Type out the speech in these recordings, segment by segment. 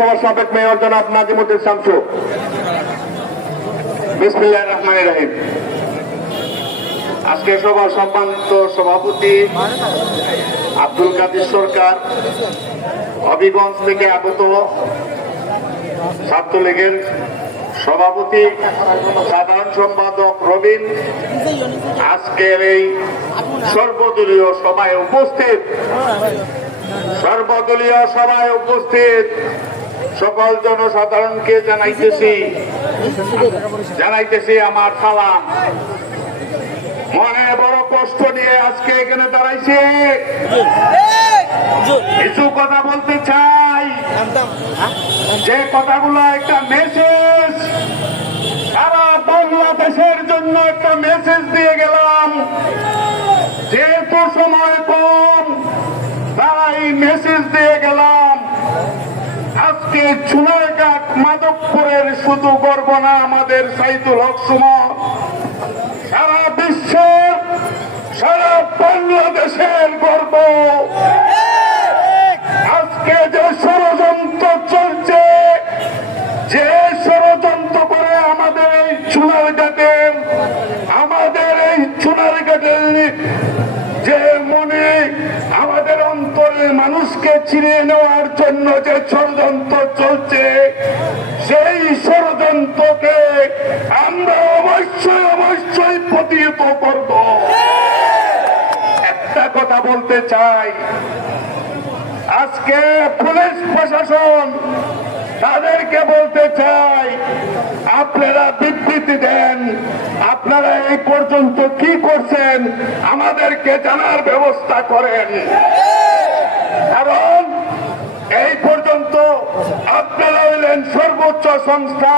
পৌরসভার সাবেক মেয়র জনাব নাজিমুদ্দিন শামসু। বিসমিল্লাহির রহমানির রহিম। আজকে সভার সম্মানিত সভাপতি আব্দুল কাদের সরকার, হবিগঞ্জ থেকে আগত ছাত্রলীগের সভাপতি সাধারণ সম্পাদক রবিন, আজকের এই সর্বদলীয় সভায় উপস্থিত সকল জনসাধারণকে জানাইতেছি আমার সালাম। মনে বড় কষ্ট নিয়ে আজকে এখানে দাঁড়াইছি, কিছু কথা বলতে চাই। যে কথাগুলো একটা মেসেজ, সারা বাংলাদেশের জন্য একটা মেসেজ দিয়ে গেলাম। যেহেতু সময় কম, তাই মেসেজ দিয়ে গেলাম। আজকে চুনারঘাট মাধবপুরের শুধু গর্ব না, আমাদের সাইদুল হক সুমন সারা বিশ্বের, সারা বাংলাদেশের গর্ব। আজকে যে ষড়যন্ত্র চলছে, যে ষড়যন্ত্র করে আমাদের এই চুনারঘাটের যে মনে, আমাদের অন্তরের মানুষকে ছিনিয়ে নেওয়ার জন্য যে ষড়যন্ত্র চলছে, সেই ষড়যন্ত্রকে আমরা অবশ্যই প্রতিহত করব। একটা কথা বলতে চাই, আজকে পুলিশ প্রশাসন, তাদেরকে বলতে চাই, আপনারা বিবৃতি দেন, আপনারা এই পর্যন্ত কি করছেন আমাদেরকে জানার ব্যবস্থা করেন। কারণ এই পর্যন্ত আপনারা হইলেন সর্বোচ্চ সংস্থা,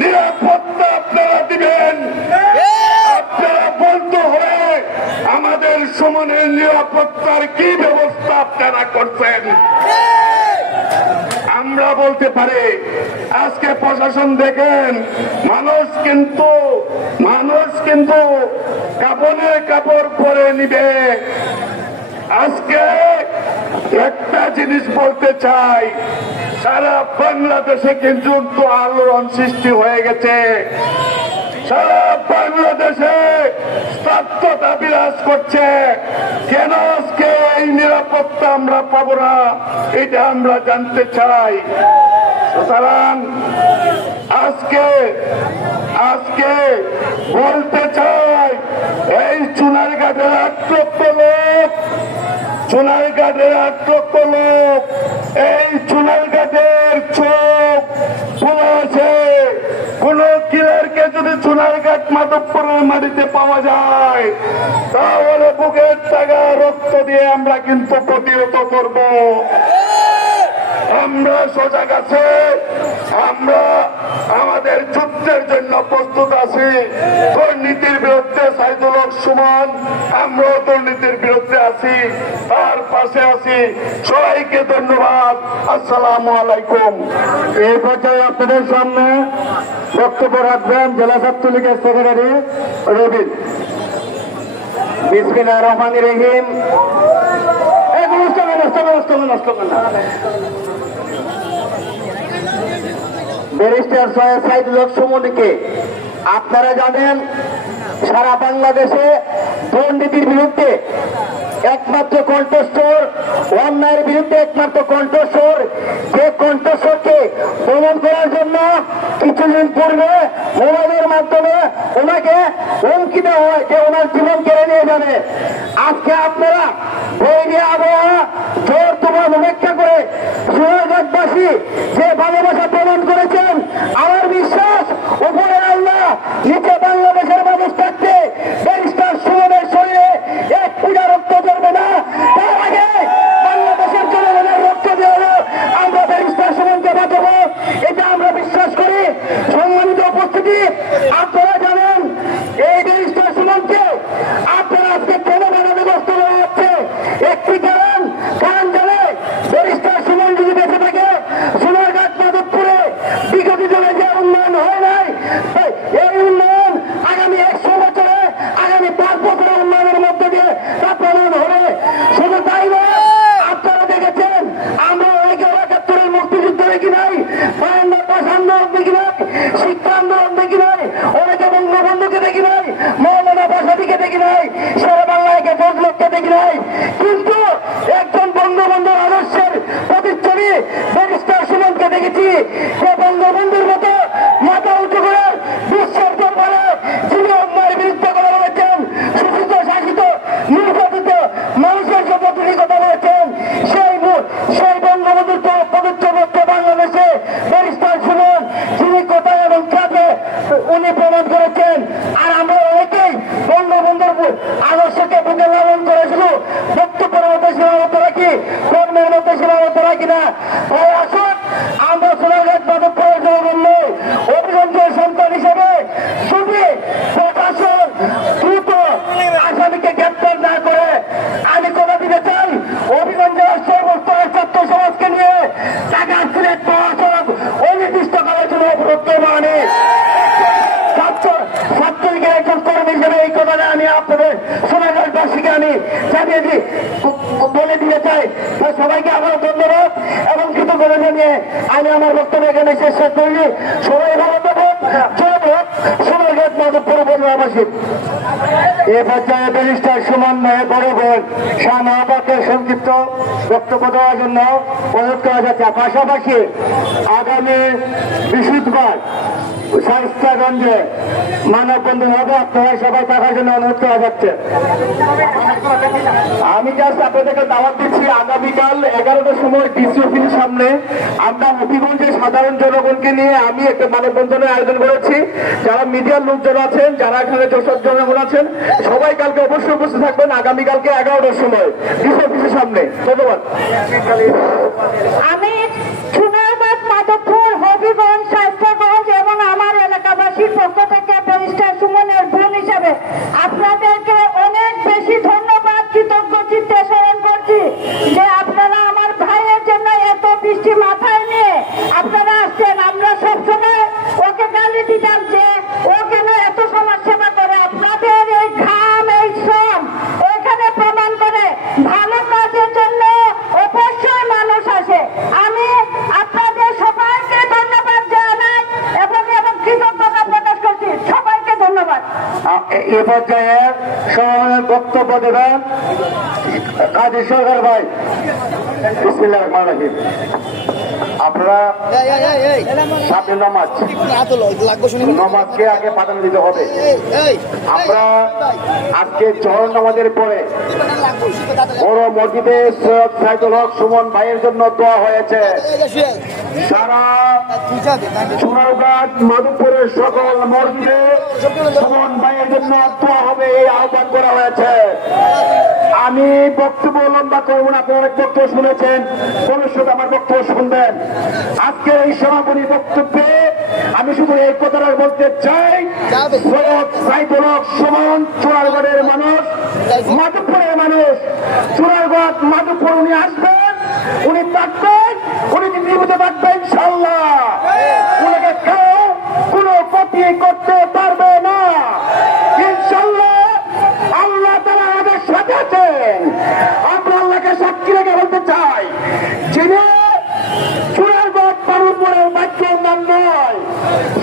নিরাপত্তা আপনারা দিবেন। আপনারা বলতে হবে আমাদের সুমনের নিরাপত্তার কি ব্যবস্থা আপনারা করছেন। আমরা বলতে পারি, আজকে প্রশাসন দেখেন, মানুষ কিন্তু কাপড়ের কাপড় পরে নিবে। আজকে একটা জিনিস বলতে চাই, সারা বাংলাদেশে কিন্তু আলোড়ন সৃষ্টি হয়ে গেছে। সারা বাংলাদেশে স্তব্ধতা বিরাজ করছে। কেন আজকে এই নিরাপত্তা আমরা পাবো না, এটা আমরা জানতে চাই। সুতরাং আজকে বলতে চাই, এই চুনারঘাটের 8 লক্ষ লোক, এই চুনারঘাটের চোখ খোলা আছে। কোন কিলারকে যদি চুনারঘাট মাধবপুরের মাটিতে পাওয়া যায়, তাহলে বুকের টাকা রক্ত দিয়ে আমরা কিন্তু প্রতিহত করব। আমরা সজাগ আছি, আমরা আমাদের যুদ্ধের জন্য প্রস্তুত আছি। দুর্নীতির বিরুদ্ধে সাইদুল হক সুমন, আমরাও দুর্নীতির বিরুদ্ধে আছি, তার পাশে আছি। সবাইকে ধন্যবাদ। আসসালামু আলাইকুম। এই পর্যায়ে আপনাদের সামনে বক্তব্য রাখবেন জেলা ছাত্রলীগের সেক্রেটারি রবিন। বিসমিল্লাহির রহমানির রহিম। ব্যারিস্টার সৈয়দ সাইদুল হক সুমনকে আপনারা জানেন, সারা বাংলাদেশে দুর্নীতির বিরুদ্ধে একমাত্র কণ্ঠস্বর, অন্যায়ের বিরুদ্ধে একমাত্র কণ্ঠস্বর। যে কণ্ঠস্বরকে প্রমাণ করার জন্য কিছুদিন পূর্বে মোবাইলের মাধ্যমে ওনাকে হুমকি দেওয়া হয় যে ওনার জীবন কেড়ে নিয়ে যাবে। আজকে আপনারা বৈরী আবহাওয়া, জোর তুফান উপেক্ষা করে চুনারঘাটবাসী যে ভালোবাসা প্রমাণ করেছেন, আমার বিশ্বাস উপরে আল্লাহ, নিচে বাংলাদেশের মানুষ থাকতে ব্যারিস্টার সুমনের শরীরে এক পূজা রক্ত ধরবে না। তার আগে বাংলাদেশের জনগণের রক্ত দেওয়া আমরা ব্যারিস্টার সুমনকে বাঁচাবো, এটা আমরা বিশ্বাস করি। সম্মানিত উপস্থিতি, আপনারা জানেন এই ব্যারিস্টার সুমনকে তাই আসুন আমরা সোনারঘাট মাধবপুরের জনগণে অভিগঞ্জের সন্তান হিসেবে যদি প্রশাসন দ্রুত আসামিকে গ্রেপ্তার না করে আমি কথা দিতে চাই অভিগঞ্জের সমস্ত ছাত্র সমাজকে নিয়ে ঢাকা সিলেট মহাসড়ক অনির্দিষ্টকালের জন্য অবরুদ্ধ মানে ছাত্রলীগের একজন কর্মী হিসেবে এই কথাটা আমি আপনাদের সোনারঘাটবাসীকে আমি জানিয়ে দিই বলে দিতে চাই। সবাইকে আবারও ধন্যবাদ এবং কৃতজ্ঞতা জানিয়ে আমি আমার বক্তব্য এখানে শেষ করি। সবাই ভালো থাকুন। জয় হোক সোনারঘাট মাধবপুর বন্ধুবাসী। এ পর্যায়ে ব্যারিস্টার সুমন বড় বোন শাহনাবাদের সংক্ষিপ্ত বক্তব্য দেওয়ার জন্য অনুরোধ করা যাচ্ছে। পাশাপাশি আগামী বৃহস্পতিবার শায়েস্তাগঞ্জে মানববন্ধন হবে, আপনারা সবাই থাকার জন্য অনুরোধ করা যাচ্ছে। আমি জাস্ট আপনাদেরকে দাওয়াত দিচ্ছি আগামীকাল 11টার সময় ডিসি অফিসের সামনে আমরা হবিগঞ্জের সাধারণ জনগণকে নিয়ে আমি একটা মানববন্ধনের আয়োজন করেছি। যারা মিডিয়ার লোকজন আছেন, যারা এখানে যশোর জনগণ আছেন, সবাই কালকে অবশ্যই উপস্থিত থাকবেন আগামীকালকে 11টার সময় ডিসি অফিসের সামনে। ধন্যবাদ। আমি সোনারঘাট মাধবপুর হবিগঞ্জ শায়েস্তাগঞ্জ এবং আমার এলাকাবাসীর পক্ষ থেকে ব্যারিস্টার সুমনের বোন হিসাবে আপনাদেরকে অনেক বেশি ধন্যবাদ কৃতজ্ঞ চিত্তে স্মরণ করছি যে আপনারা আমার ভাইয়ের জন্য এত বৃষ্টি মাথায় নিয়ে আপনারা আসছেন। আমরা সবসময় ওকে গালি দিতাম যে ও কেন এত সমাজ সেবা করে। আপনাদের এই ঘাম এই শ্রম এখানে প্রমাণ করে ভালো কাজের জন্য অবশ্যই মানুষ আসে। আমি আপনাদের সবাইকে ধন্যবাদ জানাই এবং কৃতজ্ঞতা প্রকাশ করছি। সবাইকে ধন্যবাদ। এ পর্যায়ে সমাবেশের বক্তব্য দেবেন কাজী সরকার ভাই। বিসমিল্লাহির রহমানির রহিম। আপনারা সামনে নমাজকে আগে প্রাধান্য দিতে হবে। আমরা আজকে জহর নামাজের পরে বড় মসজিদে সৈয়দ সাইদুল হক সুমন ভাইয়ের জন্য দোয়া হয়েছে। সারা সোনারঘাট মাধবপুরের সকল মসজিদে সুমন ভাইয়ের জন্য দোয়া হবে এই আহ্বান করা হয়েছে। আমি বক্তব্য লম্বা করব না, আপনারা বক্তব্য শুনেছেন, ভবিষ্যতে আমার বক্তব্য শুনবেন। আজকে এই সমাপনী বক্তব্যে আমি শুধু এই কথাটা বলতে চাই, সৈয়দ সাইদুল হক সুমন সোনারঘাটের মানুষ, মাধবপুরের মানুষ। সোনারঘাট মাধবপুর উনি আসবেন, উনি থাকবেন, উনি নির্মিত থাকবেন ইনশাআল্লাহ। উনাকে কেউ কোনো ক্ষতি করতে পারবে না ইনশাআল্লাহ। আল্লাহ তাআলা আমাদের সাথে আছেন। আমরা আল্লাহকে সাক্ষী রেখে বলতে চাই, যিনি সোনারঘাট মাধবপুরের বাক্য নাম নয়,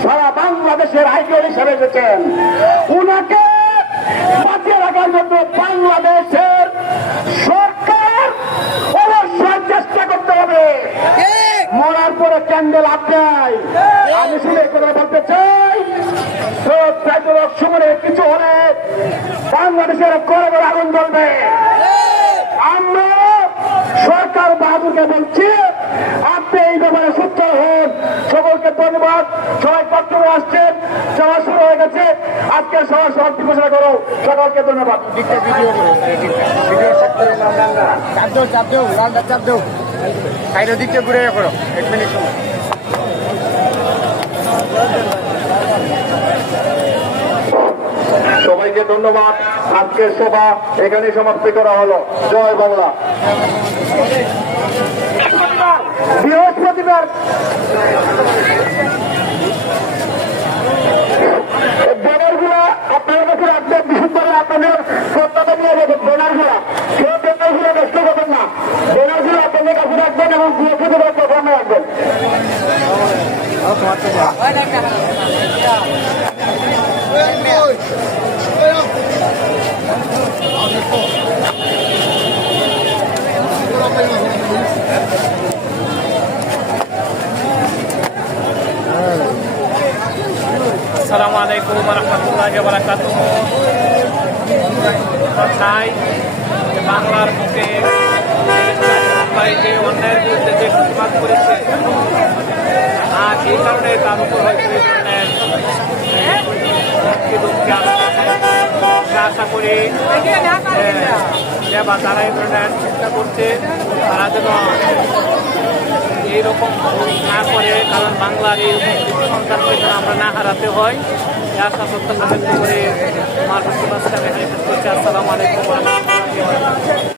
সারা বাংলাদেশের আইকন হিসেবে এসেছেন। উনাকে বাঁচিয়ে রাখার জন্য বাংলাদেশের সরকার অবশ্যই চেষ্টা করতে হবে। মরার পরে ক্যান্ডেল আপনাই। আমি শুধু এই কথা বলতে চাই, সৈয়দ সাইদুল হক সুমনের কিছু হলে বাংলাদেশের ঘরে ঘরে আগুন জ্বলবে। আমরা সরকার বাহাদুরকে বলছি, আপনি এই ব্যাপারে সূত্র হন। সকলকে ধন্যবাদ। সবাই বক্তব্য আসছেন, সভা শুরু হয়ে গেছে। আজকে সভা সমাপ্তি ঘোষণা করো। সকলকে ধন্যবাদ। সবাইকে ধন্যবাদ। আজকের সভা এখানে সমাপ্তি করা হলো। জয় বাংলা। বৃহস্পতিবার ব্যানারগুলা আপনার কাছে রাখবেন। বৃহস্পতিবার আপনাদের কর্তব্য নিয়ে যাবেন। ব্যানারগুলা কেউ ব্যানারগুলো নষ্ট করবেন না। ব্যানারগুলো আপনাদের কাছে রাখবেন এবং বৃহস্পতিবার প্রোগ্রামে রাখবেন। আসসালামু আলাইকুম ওয়া রাহমাতুল্লাহি ওয়া বারাকাতুহু। চাই বাংলার বুকে যে অন্যায়ের বিরুদ্ধে যে প্রতিবাদ করেছে, আর এই কারণে তার উপর হয়তো আশা করি বা তারা এই ধরনের চেষ্টা করছে, তারা যেন এইরকম ভুল না করে, কারণ বাংলার এইরকম সন্তানকে যেন আমরা না হারাতে হয়, এই আশা প্রত্যাশা ব্যক্ত করে আমার বক্তব্য আজকে আমি এখানে শেষ করছি। আসসালামু আলাইকুম ওয়া রাহমাতুল্লাহি ওয়া বারাকাতুহু।